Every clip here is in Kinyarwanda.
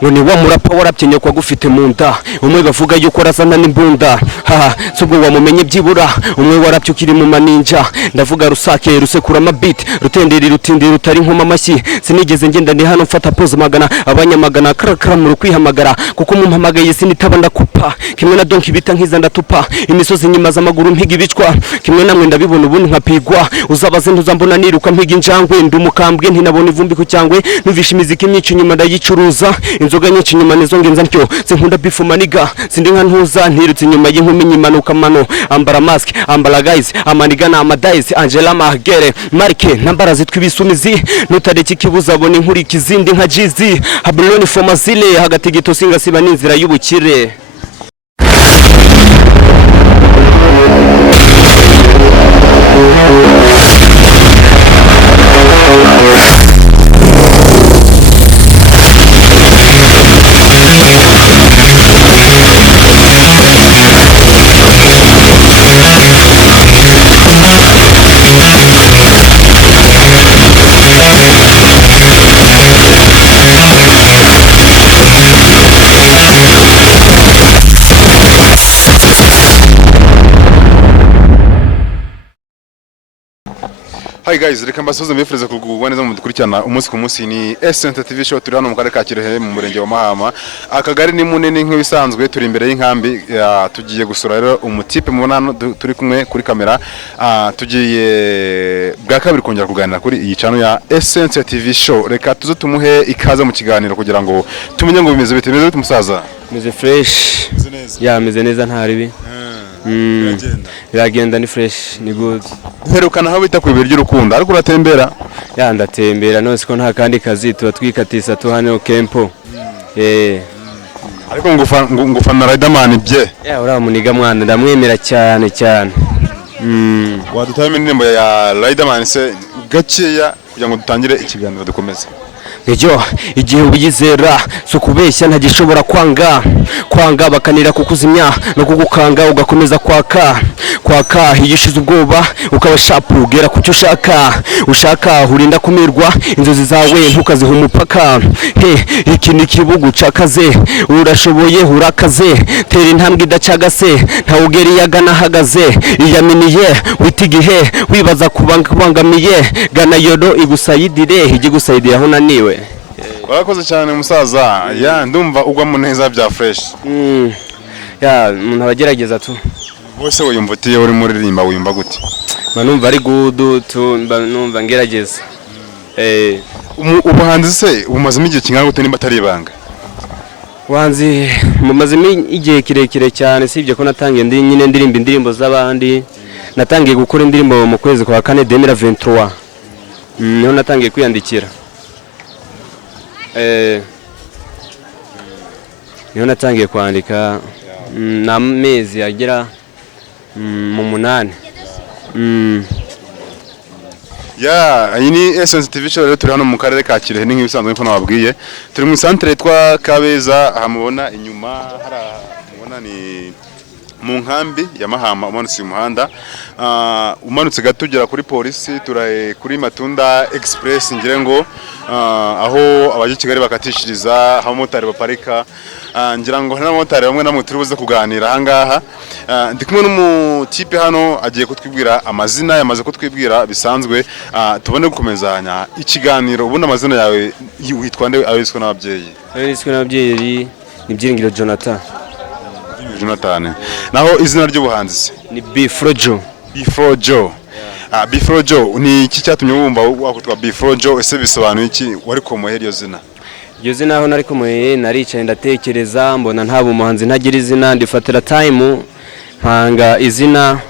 ngo ni wa murapa warapyenye kwa gufite mu nda umwe bavuga yuko arazana n'imbunda haha subwo wamumenye byibura umwe warapye ukiri mu maninja ndavuga rusake rusekura amabit rutenderi rutindi rutari nkoma amashyi sinigeze ngenda ndi hano mfata pose magana abanyamagana karakara mu kwihamagara kuko mumpamagaye sinitaba ndakupa kimwe na donki bita nkiza ndatupa imisozi nyima z'amaguru mpiga ibicwa kimwe namwe ndabibona ubundi nkapigwa uzabaze ntuzambona niruka mpiga injangwe ndumukambwe ntinabona ivumbi ku cyangwe numvisha imiziki myinshi nyuma ndayicuruza inzoga nyinshi nyuma nizo ngenza ntyo sinkunda bifu maniga sindi nka ntuza ntirutse nyuma y'inkumi nyimanuka mano ambara mask ambara guys amaniga na amadaisi Angela Mahgere Marke nambara zitwa ibisumizi nutareki kibuza abone inkuri kizindi nka jizi Babylon formazile hagati gitosinga siba n'inzira y'ubukire. Hi guys, reka mbasoze mbifuriza kugubwa neza mu dukurikirana umunsi ku munsi ni Essence TV show turi hano mu karere ka Kirehe mu murenge wa Mahama. Akagari ni munini nk'ibisanzwe turi imbere y'inkambi tugiye gusura rero umutipe mubona turi kumwe kuri kamera tugiye bwa kabiri kongera kuganira kuri iyi channel ya Essence TV show. Reka tuzo tumuhe ikaze mu kiganiro kugira ngo tumenye ngo bimeze bite umusaza. Meze fresh. Ya meze neza ntaribi. Biragenda ni fresh ni good. Herukana aho bita ku ibiryo ry'urukundo ariko uratembera? Ya ndatembera nose ko nta kandi kazi tuba twikatisa tu hano Kempo. Ariko ngufa na RIDERMAN bye. Ya uramuniga mwana ndamwemera cyane cyane. Wadutayime indirimbo ya RIDERMAN se gakeya kugira ngo dutangire ikiganiro dukomeze. Ejo igihe ubizera so kubeshya ntagishobora kwanga bakanira kukuzimya no kugukanga ugakomeza kwaka yishize ubwoba ukaba shapu ugera ku cyo ushaka urinda kumirwa inzozi zawe ntukaziha umupaka iki ni kibugu cakaze urashoboye urakaze tera intambwe idacagase ntawugeri yagana hagaze iyaminiye witigihe wibaza kubangamiye gana yodo igusayidire igusayidira aho naniwe. Warakoze cyane umusaza ya ndumva ugwa mu neza bya fresh. Ya umuntu abagerageza tu. Bose wiyumva utiye uri muri rimba wiyumva gute? Manumva ari good tu numva ngerageza. Ubuhanzi se umazemo igihe kingana gute nimba atari ibanga? Wanzi mumazemo igihe kirekire cyane sibye ko natangiye nyine ndirimba indirimbo z'abandi. Natangiye gukora indirimbo mu kwezi kwa 4 2023. Niho natangiye kwiyandikira. Niho natangiye kwandika n'amezi agera mu 8. Ya ini Essence TV show rero turi hano mu karere ka Kirehe ni nk'ibisanzwe ko nababwiye turi mu centre yitwa Kabeza ahamubona inyuma mubona ni mu nkambi ya Mahama umanutse umuhanda umanutse gatugera kuri polisi turaye kuri Matunda Express ngire ngo aho abaje Kigali bakatishiriza aho motari baparika ngira ngo hano motari bamwe namwe turi buze kuganira ahangaha ndi kumwe n'umutipe hano agiye kutwibwira amazina yamaze kutwibwira bisanzwe tubone gukomezanya ikiganiro ubundi amazina yawe witwa nde abiswe n'ababyeyi abiswe n'ababyeyi ni Byiringiro Jonathan. Naho izina ry'ubuhanzi ni Bifrojo. Bifrojo ni iki cyatumye wumva wakutwa Bifrojo ese bisobanuye iki wari komoye iryo zina? Iryo zina aho nari komoye naricaye ndatekereza mbona nta bumuhanzi ntagira izina ndifatira time mpanga izina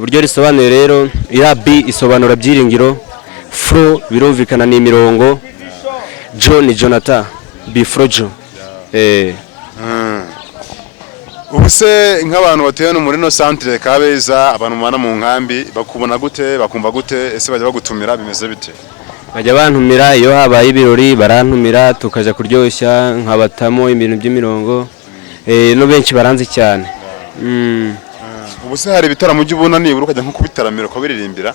buryo risobanuye rero ya B isobanura Byiringiro, Fro birumvikana ni imirongo, Jo ni Jonathan, Bifrojo. Ubuse nk'abantu batuye no muri no centre Kabeza abantu mwana mu nkambi bakubona gute bakumva gute ese bajya bagutumira bimeze bite? Bajya bantumira iyo habaye ibirori barantumira tukaja kuryoshya nkabatamo ibintu by'imirongo no benshi baranzi cyane. Ubuse hari ibitaramo by'ubona nibura ukajya nko kubitaramira ko biririmbira?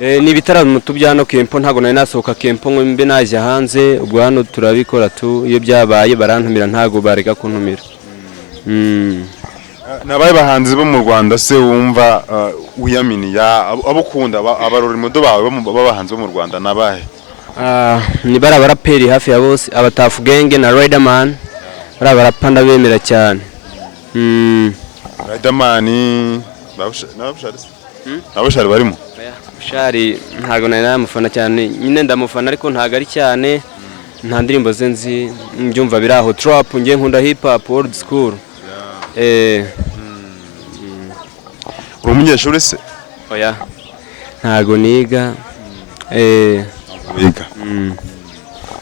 ni ibitaramo tubyano kempo ntago nari nasohoka kempo ngo mbe naje hanze ubwo hano turabikora tu iyo byabaye barantumira ntago bareka kuntumira. Nabaye bahanzi bo mu Rwanda se wumva wiyaminiya abo ukunda abarori mudo bawe babahanzi bo mu Rwanda nabahe? Ni baraperi hafi ya bose abatafu genge na RIDERMAN barapanda bemera cyane. RIDERMAN nabushari barimo? Bushari ntago nari namufana cyane nyine ndamufana ariko ntago ari cyane nta ndirimbo ze nzi mbyumva biraho trap ngiye nkunda hip hop old school. Uri umunyeshuri se? Oya ntago niga. Wiga.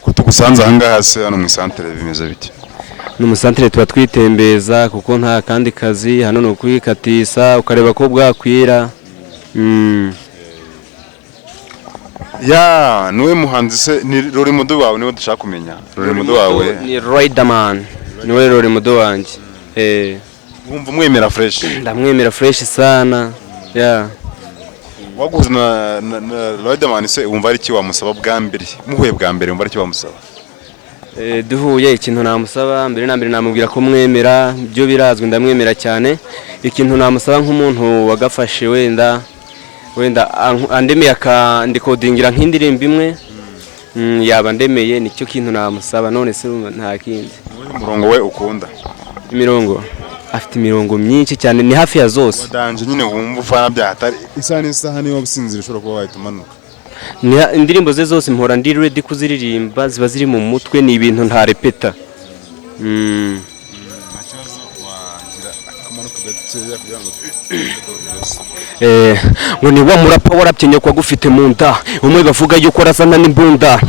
Kutugusanze ahangaha se hano mu centre bimeze biti? Ni mu centre tuba twitembeza kuko nta kandi kazi hano no kwikatisa ukareba ko bwakwira. Ya niwe muhanzi se ni rori mudo wawe niwe dushaka kumenya? Rori mudo wawe ni RIDERMAN niwe rori mudo wanje. Wumva mwemera fresh? Ndamwemera fresh sana. Waguze na RIDERMAN se wumva ari ki wamusaba bwa mbere? Muhuye bwa mbere wumva ari ki wamusaba? Duhuye ikintu namusaba mbere na mbere namubwira ko mwemera byo birazwe ndamwemera cyane. Ikintu namusaba nk'umuntu wagafashe wenda andemeye akandikodingira nk'indirimbo imwe yaba ndemeye nicyo kintu namusaba none se nta kindi. Umurongo we ukunda? Imirongo afite imirongo myinshi cyane ni hafi ya zose. Wadanje nyine wumva ufana byahatari isaha niyo wabisinzira ushobora kuba wahitumanuka. Indirimbo ze zose mpora ndi ready kuziririmba ziba ziri mu mutwe ni ibintu nta repeta. Ngo ni wa murapa warapyenye kwa gufite mu nda umwe bavuga yuko arazana n'imbunda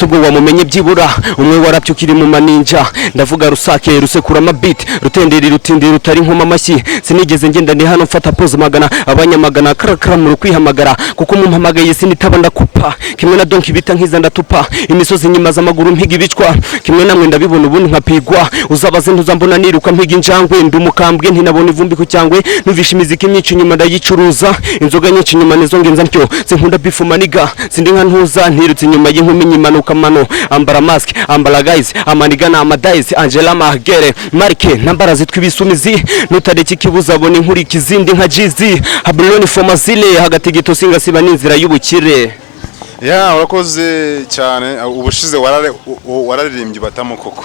subwo wamumenye byibura umwe warapye ukiri mu maninja ndavuga rusake rusekura amabit rutenderi rutindira rutari nkoma amashyi sinigeze ngenda ni hano mfata pose magana abanyamagana karakara mu kwihamagara kuko mumpamagaye sinitaba ndakupa kimwe na donki bita nkiza ndatupa imisozi nyima z'amaguru mpiga ibicwa kimwe namwe ndabibona ubundi nkapigwa uzabaze ntuzambona niruka mpiga injangwe ndumukambwe ntinabona ivumbi ku cyangwe nuvisha imiziki myinshi nyuma ndayicuruza inzoga nyinshi nyuma nizo ngenza ntyo sinkunda bifu maniga sindi nka ntuza ntirutse nyuma y'inkumi nyimanuka mano ambara mask ambara guys amaniga na amadice Angela Mahgere Marke nambara zitwa ibisumizi nutareki kibuza abona inkuri kizindi nka Jizi Habuloni Fomazile hagati gitosinga siba n'inzira y'ubukire. Urakoze cyane ubushize wararirimbye batamo koko.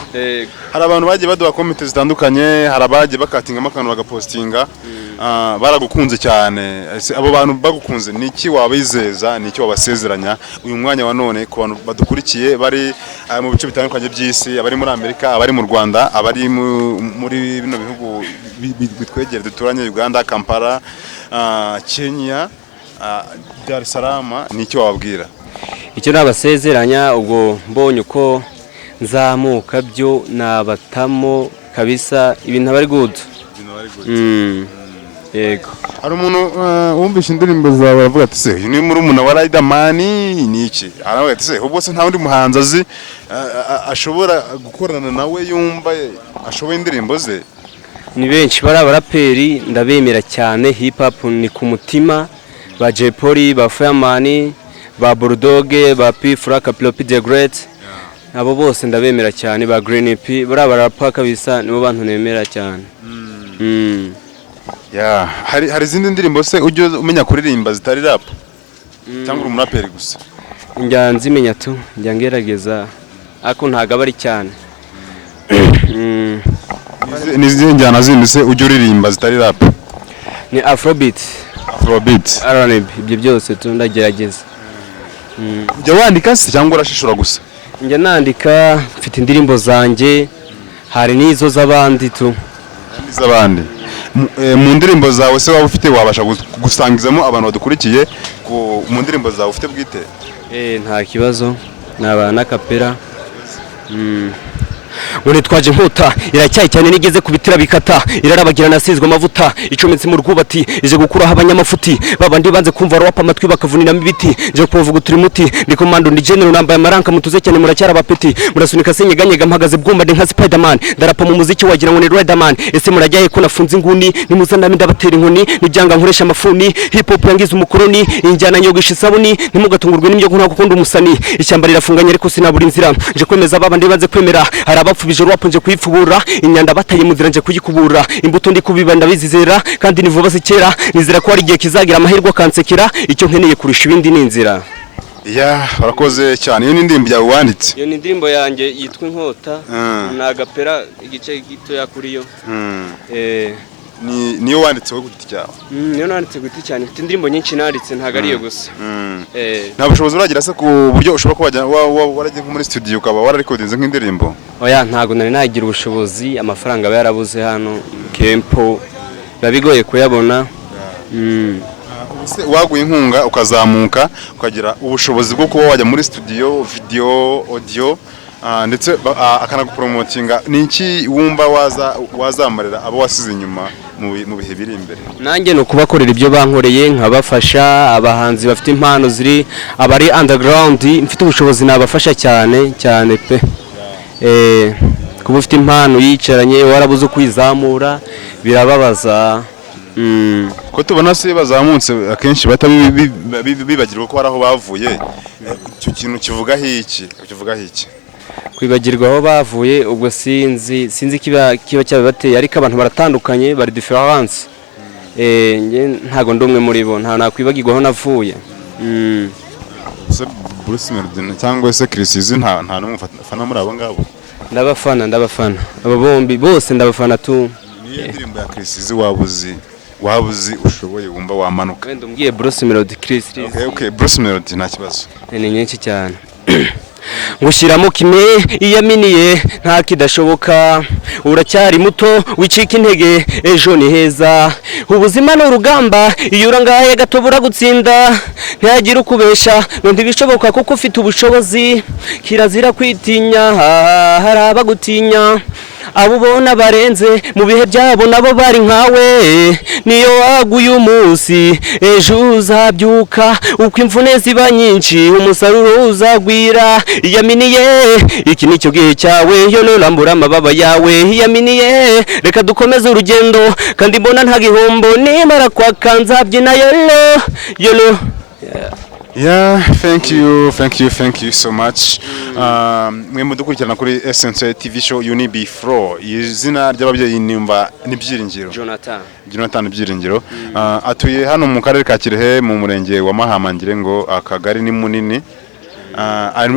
Hari abantu bagiye baduha comment zitandukanye hari abagiye bakatingamo akantu bagapostinga baragukunze cyane abo bantu bagukunze niki wabizeza niki wabasezeranya uyu mwanya wa none ku bantu badukurikiye bari mu bice bitandukanye by'isi abari muri Amerika abari mu Rwanda abari muri bino bihugu bitwegere duturanye Uganda Kampala Kenya Dar es Salaam niki wababwira? Icyo nabasezeranya ubwo mbonye uko nzamuka byo nabatamo kabisa ibintu bari good. Yego. Hari umuntu wumvisha indirimbo zawe baravuga ati se ni muri umuna wa RIDERMAN niki? Aravuga ati se ubwo se nta wundi muhanzi azi ashobora gukorana nawe yumva ashoboye indirimbo ze? Ni benshi baraperi ndabemera cyane hip hop ni ku mutima ba Jepoli ba Fireman ba Bulldog ba P Frank Plopi the Great abo bose ndabemera cyane ba Green P barapa kabisa nibo bantu nemera cyane. Hari izindi ndirimbo se ujye umenya kuririmba zitari rap cyangwa umuraperi gusa? Njya nzimenya tu njya ngerageza ako ntago bari cyane. Nizihe njyana zindi se ujye uririmba zitari rap? Ni Afrobeat R&B ibyo byose tundagerageza. Ujya wandika se cyangwa urashishura gusa? Njya nandika mfite indirimbo zanjye hari n'izo z'abandi tu. Iz'abandi mu ndirimbo zawe se waba ufite wabasha gusangizamo abantu badukurikiye mu ndirimbo zawe ufite bwite? Nta kibazo naba na kapera. ngo nitwaje inkota iracyaye cyane nigeze kubitira bikata irarabagirana asizwe amavuta icometse mu rwubati ije gukuraho abanyamafuti babandi banze kumva rwapa amatwi bakavuniramo ibiti nje kuvuga turi muti ndi komando ndi general nambaye amaranka mutuze cyane muracyara abapeti murasunika senyeganyega mpagaze bwumba ndi nka Spiderman ndarapa mu muziki wagira ngo ni RIDERMAN ese murajyaye ko nafunze inguni nimuzanami ndabatera inkoni nibyanga nkoresha amafuni hip hop yangize umukoroni injyana nyogisha isabuni nimugatungurwe n'imyo nkuna gukunda umusani ishyamba rirafunganye ariko sinabura inzira nje kwemeza babandi banze kwemera hari abapfubije rwapo nje kuyipfubura inyanda bataye muzira nje kuyikubura imbuto ndi kubiba ndabizizera kandi ni vuba zikera nizera ko ari igihe kizagira amahirwe kansekera icyo nkeneye kurusha ibindi ni inzira. Ya barakoze cyane iyo ni indirimbo yawe wanditse iyo ni indirimbo yanjye yitwa inkota nagapera igice gito yakuriyo niyo wanditse wowe giti cyawe niyo nanditse giti cyane mfite indirimbo nyinshi nanditse ntago ariyo gusa nta bushobozi uragira se ku buryo ushobora kuba waragiye muri studio ukaba wararekodinze nk'indirimbo oya ntago nari nagira ubushobozi amafaranga aba yarabuze hano kempo bigoye kuyabona waguye inkunga ukazamuka ukagira ubushobozi bwo kuba wajya muri studio video audio ndetse akanagupromotinga niki wumva wazamarira abo wasize inyuma mu bihe biri imbere nanjye no kubakorera ibyo bankoreye nkabafasha abahanzi bafite impano ziri abari underground mfite ubushobozi nabafasha cyane pe kuba ufite impano yicaranye warabuze kwizamura birababaza ko tubona se bazamutse akenshi bibagirwa ko baraho bavuye icyo kintu kivuga iki kwibagirwa aho bavuye ubwo sinzi kiba cyabibateye ariko abantu baratandukanye bari difference ntago ndumwe muri bo nta nakwibagirwa aho navuye se Bruce Melody cyangwa se Chris nta n'umufana muri abo ngabo ndabafana abo bombi bose ndabafana tu niyo ndirimbo ya Chris wabuzi ushoboye wumva wamanuka wenda umbwiye Bruce Melody Chris okay Bruce Melody nta kibazo ni nyinshi cyane ngushyiramo kime iyaminiye nta kidashoboka uracyari muto wicika intege ejo ni heza ubuzima ni urugamba iyo urangaye gato buragutsinda ntiyagira ukubesha n'undi bishoboka kuko ufite ubushobozi kirazira kwitinya hari abagutinya abo ubona barenze mu bihe byabo nabo bari nkawe niyo waguye umunsi ejo uzabyuka uko imvune ziba nyinshi umusaruro uzagwira iyaminiye iki nicyo gihe cyawe yo nurambura amababa yawe iyaminiye reka dukomeze urugendo kandi mbona nta gihombo nimara kwaka nzabyina yolo Yeah, thank you so much. Mwe mudukurikirana kuri Essence TV show Unibi Flow. Izina ry'ababyeyi nimba nibyiringiro. Jonathan Byiringiro. Atuye hano mu karere ka Kirehe mu murenge wa Mahamangire ngo akagari ni munini.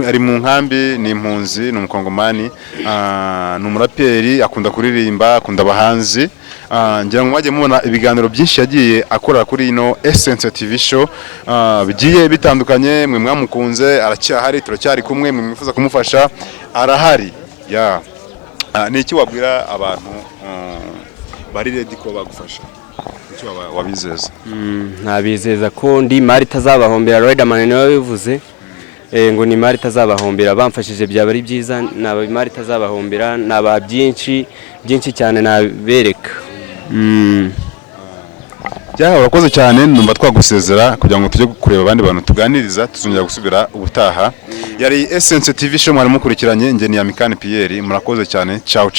Ari mu nkambi ni impunzi ni umukongomani ni umuraperi akunda kuririmba akunda abahanzi ngira ngo mwajye mubona ibiganiro byinshi yagiye akora kuri ino Essence TV show bigiye bitandukanye mwe mwamukunze aracyahari turacyari kumwe mwe mwifuza kumufasha arahari ya ni iki wabwira abantu bari ready ko bagufasha icyo wabizeza ntabizeza ko ndi mari tazabahombera RIDERMAN niwe bivuze ngo ni mari tazabahombera bamfashije byaba ari byiza naba mari tazabahombera naba byinshi cyane nabereka urakoze cyane numva twagusezera kugira ngo tujye kureba abandi bantu tuganiriza tuzongera gusubira ubutaha yari Essence TV show mwari mukurikiranye nge ni Amikani Pierre murakoze cyane ciao